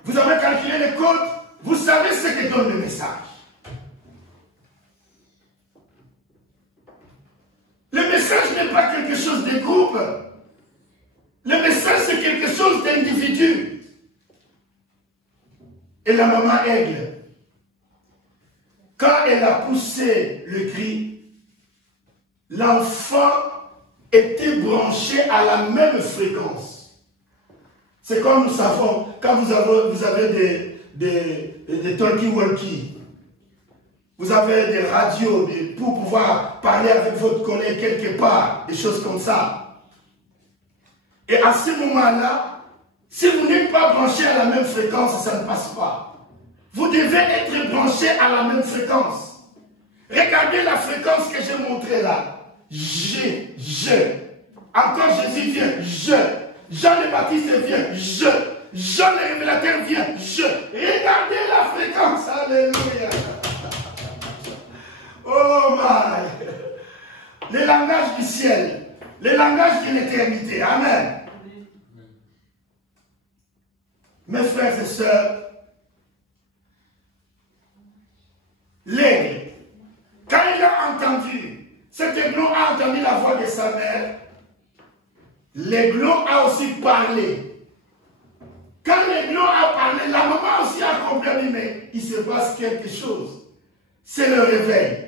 vous avez calculé les codes, vous savez ce que donne le message. Le message n'est pas quelque chose de groupe. Le message, c'est quelque chose d'individu. Et la maman aigle, quand elle a poussé le cri, l'enfant était branché à la même fréquence. C'est comme nous savons, quand vous avez des talkie-walkie, vous avez des radios pour pouvoir parler avec votre collègue quelque part, des choses comme ça. Et à ce moment-là, si vous n'êtes pas branché à la même fréquence, ça ne passe pas. Vous devez être branché à la même fréquence. Regardez la fréquence que j'ai montrée là. Je. Encore Jésus vient, je. Jean le Baptiste vient, je. Jean le Révélateur vient, je. Regardez la fréquence, alléluia. Oh my. Le langage du ciel, le langage de l'éternité, amen. Mes frères et sœurs, l'aigle, quand il a entendu, cet aiglon a entendu la voix de sa mère, l'aiglon a aussi parlé. Quand l'aiglon a parlé, la maman aussi a compris, mais il se passe quelque chose. C'est le réveil.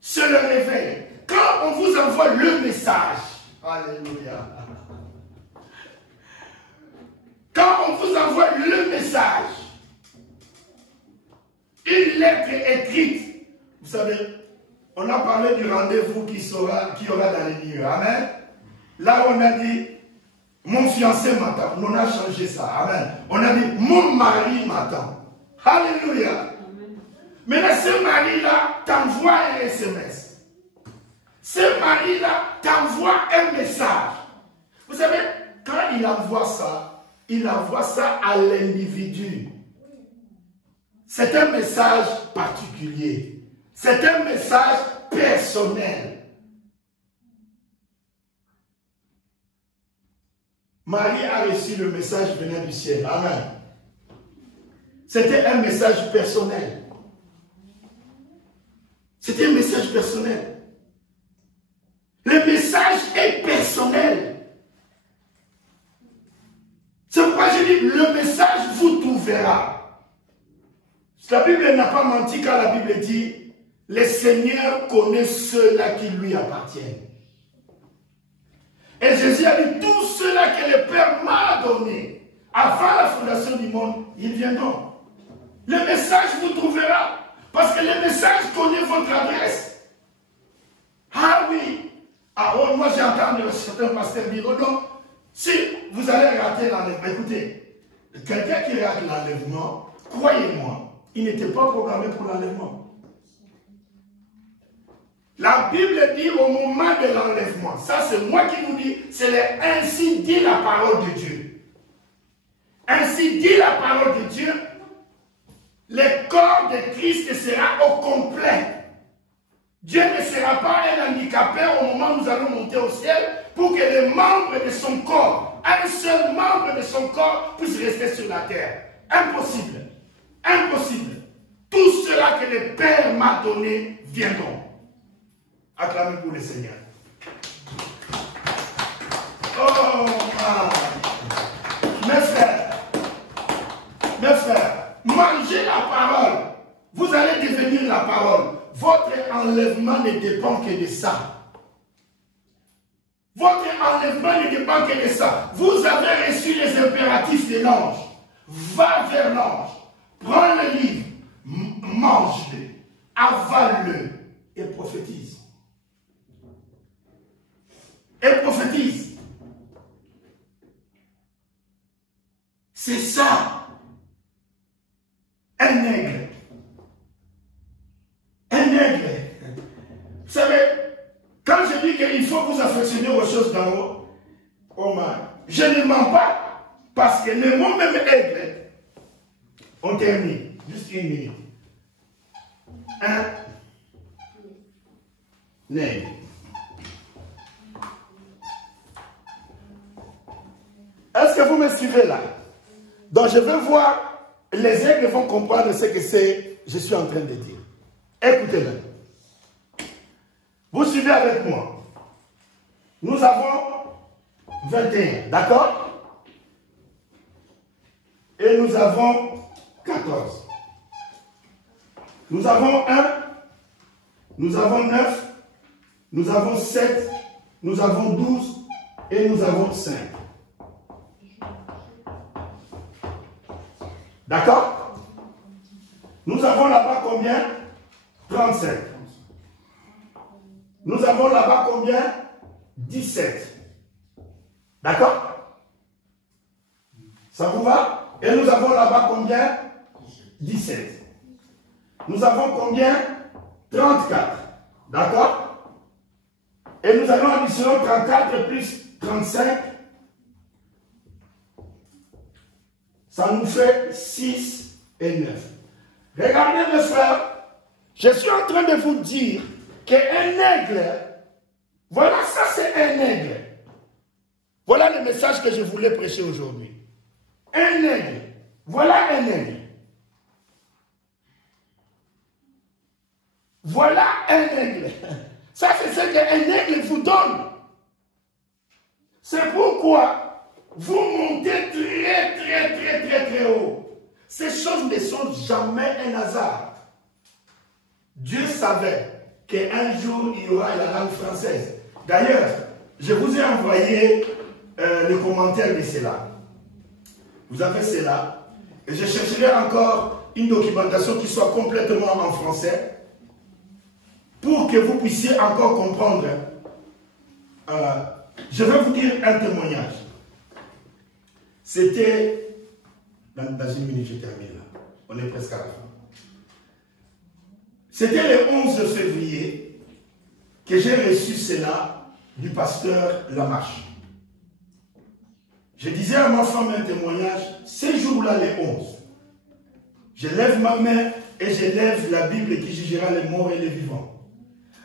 C'est le réveil. Quand on vous envoie le message, alléluia. Quand on vous envoie le message, une lettre écrite, vous savez, on a parlé du rendez-vous qui aura dans les lieux. Amen. Là, on a dit, mon fiancé m'attend. On a changé ça. Amen. On a dit, mon mari m'attend. Alléluia. Maintenant, ce mari-là t'envoie un SMS. Ce mari-là t'envoie un message. Vous savez, quand il envoie ça à l'individu. C'est un message particulier. C'est un message personnel. Marie a reçu le message venant du ciel. Amen. C'était un message personnel. C'était un message personnel. Le message est personnel. C'est pourquoi je dis, le message vous trouvera. La Bible n'a pas menti quand la Bible dit, le Seigneur connaît ceux-là qui lui appartiennent. Et Jésus a dit, tous ceux-là que le Père m'a donné, avant la fondation du monde, ils viendront. Le message vous trouvera. Parce que le message connaît votre adresse. Ah oui. Ah oh, moi j'ai entendu certains pasteurs dire, oh non, si vous allez rater l'enlèvement, écoutez, quelqu'un qui rate l'enlèvement, croyez-moi, il n'était pas programmé pour l'enlèvement. La Bible dit au moment de l'enlèvement, ça c'est moi qui vous dis, c'est ainsi dit la parole de Dieu. Ainsi dit la parole de Dieu, le corps de Christ sera au complet. Dieu ne sera pas un handicapé au moment où nous allons monter au ciel pour que les membres de son corps, un seul membre de son corps puisse rester sur la terre. Impossible. Impossible. Tout cela que le Père m'a donné viendront. Acclamez pour le Seigneur. Oh, mes frères, mangez la parole. Vous allez devenir la parole. Votre enlèvement ne dépend que de ça. Votre enlèvement ne dépend que de ça. Vous avez reçu les impératifs de l'ange. Va vers l'ange. Prends le livre. Mange-le. Avale-le. Et prophétise. Et prophétise. C'est ça. Un aigle. Un aigle. Vous savez, quand je dis qu'il faut vous affectionner aux choses d'en haut, oh man, je ne mens pas. Parce que le mot même aigle, on termine. Juste une minute. Un aigle. Est-ce que vous me suivez là? Donc je veux voir, les aigles vont comprendre ce que c'est, je suis en train de dire. Écoutez-le. Vous suivez avec moi. Nous avons 21, d'accord? Et nous avons 14. Nous avons 1, nous avons 9, nous avons 7, nous avons 12 et nous avons 5. D'accord? Nous avons là-bas combien? 37. Nous avons là-bas combien? 17. D'accord? Ça vous va? Et nous avons là-bas combien? 17. Nous avons combien? 34. D'accord? Et nous allons additionner 34 plus 35. Ça nous fait 6 et 9. Regardez mes frères, je suis en train de vous dire qu'un aigle, voilà, ça c'est un aigle. Voilà le message que je voulais prêcher aujourd'hui. Un aigle, voilà un aigle. Voilà un aigle. Ça c'est ce qu'un aigle vous donne. C'est pourquoi vous montez très haut. Ces choses ne sont jamais un hasard. Dieu savait qu'un jour, il y aura la langue française. D'ailleurs, je vous ai envoyé le commentaire de cela. Vous avez cela. Et je chercherai encore une documentation qui soit complètement en français pour que vous puissiez encore comprendre. Je vais vous dire un témoignage. C'était... Dans une minute, je termine là. On est presque à la fin. C'était le 11 février que j'ai reçu cela du pasteur Lamarche. Je disais à ma femme un témoignage, ces jours-là, les 11, je lève ma main et je lève la Bible qui jugera les morts et les vivants.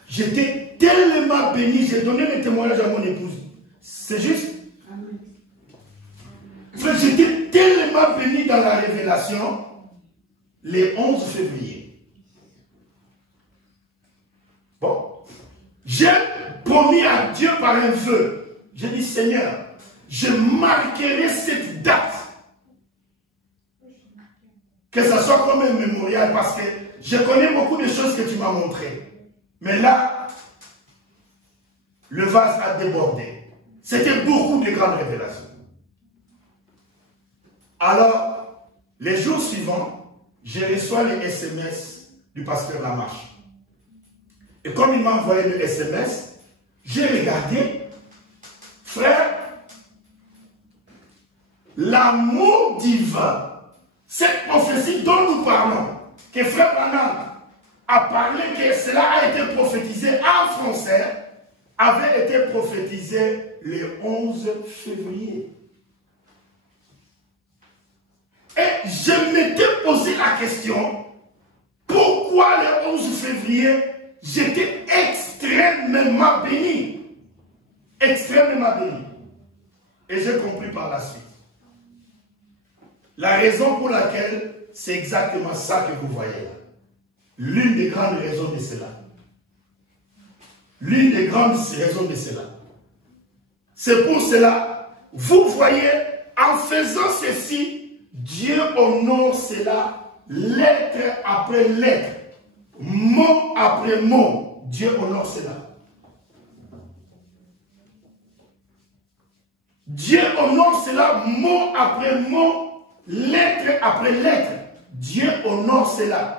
J'étais tellement béni, j'ai donné le témoignage à mon épouse. C'est juste. J'étais tellement béni dans la révélation les 11 février. Bon, j'ai promis à Dieu par un vœu. J'ai dit, Seigneur, je marquerai cette date. Que ça soit comme un mémorial, parce que je connais beaucoup de choses que tu m'as montrées. Mais là, le vase a débordé. C'était beaucoup de grandes révélations. Alors, les jours suivants, je reçois les SMS du pasteur Lamarche. Et comme il m'a envoyé le SMS, j'ai regardé, frère, l'amour divin, cette prophétie dont nous parlons, que frère Branham a parlé, que cela a été prophétisé en français, avait été prophétisé le 11 février. Et je m'étais posé la question, pourquoi le 11 février, j'étais extrêmement béni. Extrêmement béni. Et j'ai compris par la suite. La raison pour laquelle c'est exactement ça que vous voyez là. L'une des grandes raisons de cela. L'une des grandes raisons de cela. C'est pour cela, vous voyez, en faisant ceci, Dieu honore cela, lettre après lettre, mot après mot. Dieu honore cela. Dieu honore cela, mot après mot, lettre après lettre. Dieu honore cela.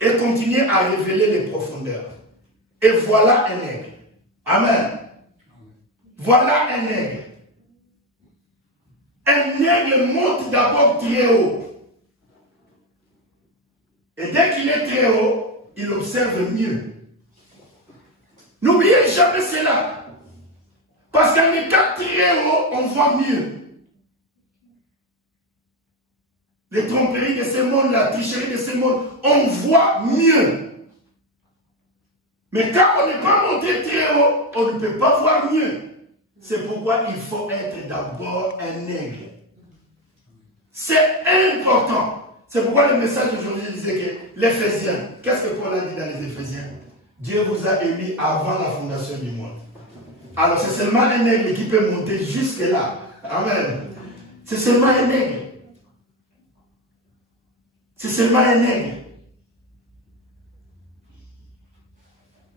Et continue à révéler les profondeurs. Et voilà un aigle. Amen. Voilà un aigle. Un aigle monte d'abord très haut. Et dès qu'il est très haut, il observe mieux. N'oubliez jamais cela. Parce qu'en étant très haut, on voit mieux. Les tromperies de ce monde, la tricherie de ce monde, on voit mieux. Mais quand on n'est pas monté très haut, on ne peut pas voir mieux. C'est pourquoi il faut être d'abord un aigle. C'est important. C'est pourquoi le message d'aujourd'hui disait que l'Éphésiens, qu'est-ce que Paul a dit dans les Éphésiens? Dieu vous a émis avant la fondation du monde. Alors c'est seulement un aigle qui peut monter jusque là. Amen. C'est seulement un aigle. C'est seulement un aigle.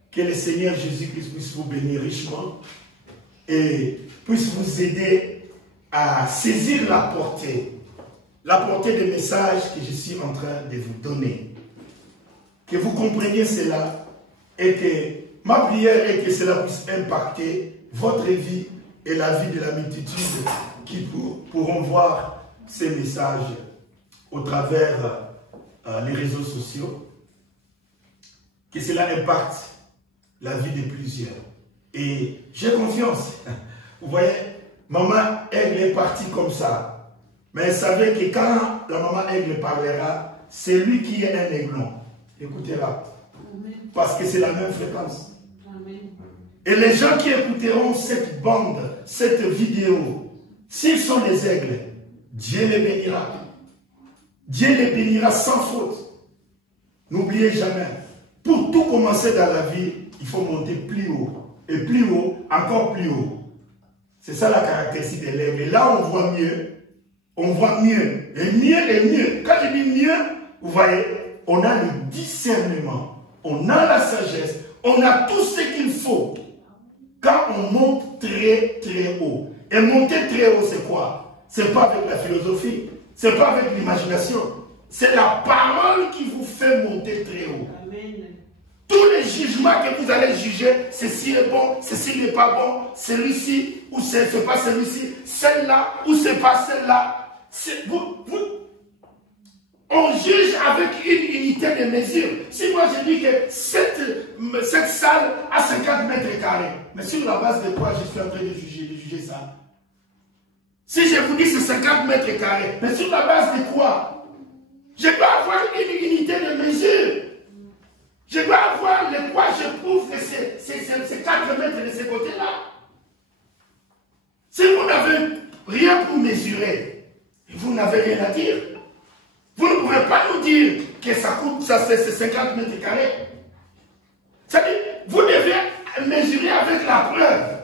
Que le Seigneur Jésus-Christ puisse vous bénir richement et puisse vous aider à saisir la portée des messages que je suis en train de vous donner. Que vous compreniez cela et que ma prière est que cela puisse impacter votre vie et la vie de la multitude qui pourront voir ces messages au travers les réseaux sociaux. Que cela impacte la vie de plusieurs. Et j'ai confiance. Vous voyez, maman Aigle est partie comme ça. Mais elle savait que quand la maman Aigle parlera, c'est lui qui est un aiglon. Écoutera. Parce que c'est la même fréquence. Amen. Et les gens qui écouteront cette bande, cette vidéo, s'ils sont des aigles, Dieu les bénira. Dieu les bénira sans faute. N'oubliez jamais, pour tout commencer dans la vie, il faut monter plus haut. Et plus haut, encore plus haut. C'est ça la caractéristique de l'aigle. Et là, on voit mieux. On voit mieux. Et mieux et mieux. Quand je dis mieux, vous voyez, on a le discernement on a la sagesse, on a tout ce qu'il faut. Quand on monte très très haut. Et monter très haut, c'est quoi? C'est pas avec la philosophie, c'est pas avec l'imagination. C'est la parole qui vous fait monter très haut. Amen. Tous les jugements que vous allez juger, ceci est bon, ceci n'est pas bon, celui-ci ou c'est pas celui-ci, celle-là ou c'est pas celle-là. On juge avec une unité de mesure. Si moi je dis que cette salle a 50 mètres carrés, mais sur la base de quoi je suis en train de juger ça? Si je vous dis c'est 50 mètres carrés, mais sur la base de quoi? Je dois avoir une unité de mesure. Je dois avoir le quoi je prouve que c'est 4 mètres de ce côté-là. Si vous n'avez rien pour mesurer, vous n'avez rien à dire. Vous ne pouvez pas nous dire que ça coûte, ça c'est 50 mètres carrés. C'est-à-dire, vous devez mesurer avec la preuve.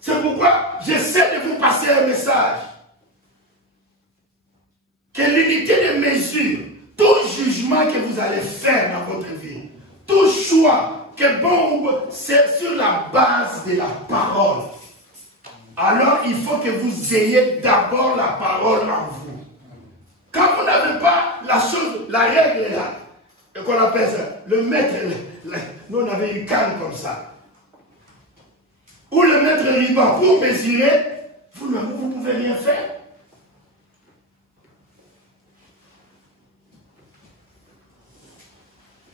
C'est pourquoi j'essaie de vous passer un message. Que l'unité de mesure, tout jugement que vous allez faire dans votre vie, tout choix, que bon, c'est sur la base de la parole. Alors il faut que vous ayez d'abord la parole en vous. Quand vous n'avez pas la chose, la règle là, qu'on appelle ça, le maître, nous on avait une canne comme ça, ou le maître ruban pour mesurer, vous ne pouvez rien faire.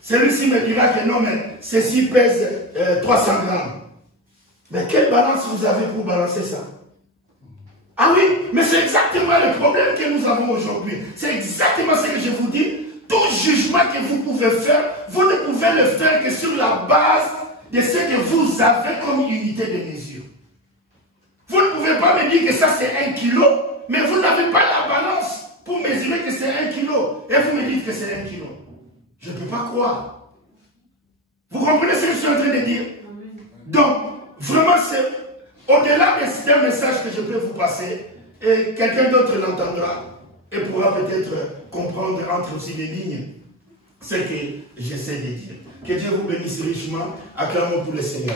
Celui-ci me dira que non, mais ceci pèse 300 grammes. Mais quelle balance vous avez pour balancer ça? Ah oui, mais c'est exactement le problème que nous avons aujourd'hui. C'est exactement ce que je vous dis. Tout jugement que vous pouvez faire, vous ne pouvez le faire que sur la base de ce que vous avez comme unité de mesure. Vous ne pouvez pas me dire que ça c'est 1 kilo, mais vous n'avez pas la balance pour mesurer que c'est 1 kilo. Et vous me dites que c'est 1 kilo. Je ne peux pas croire. Vous comprenez ce que je suis en train de dire? Donc, vraiment, c'est au-delà d'un message que je peux vous passer, et quelqu'un d'autre l'entendra et pourra peut-être comprendre entre aussi les lignes ce que j'essaie de dire. Que Dieu vous bénisse richement. Acclamons pour le Seigneur.